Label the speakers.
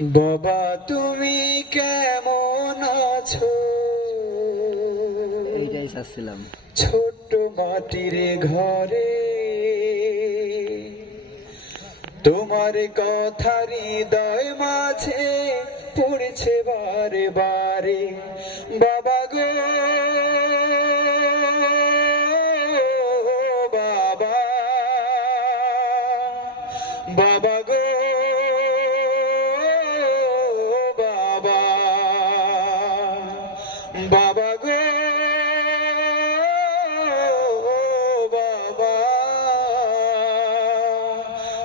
Speaker 1: বাবা তুমি কেমন আছো?
Speaker 2: এইটাই চাচ্ছিলাম।
Speaker 1: ছোট্ট মাটির ঘরে। তোমার কথা হৃদয় মাঝে পড়ছে বারে বারে বাবা গো বাবা বাবা গো।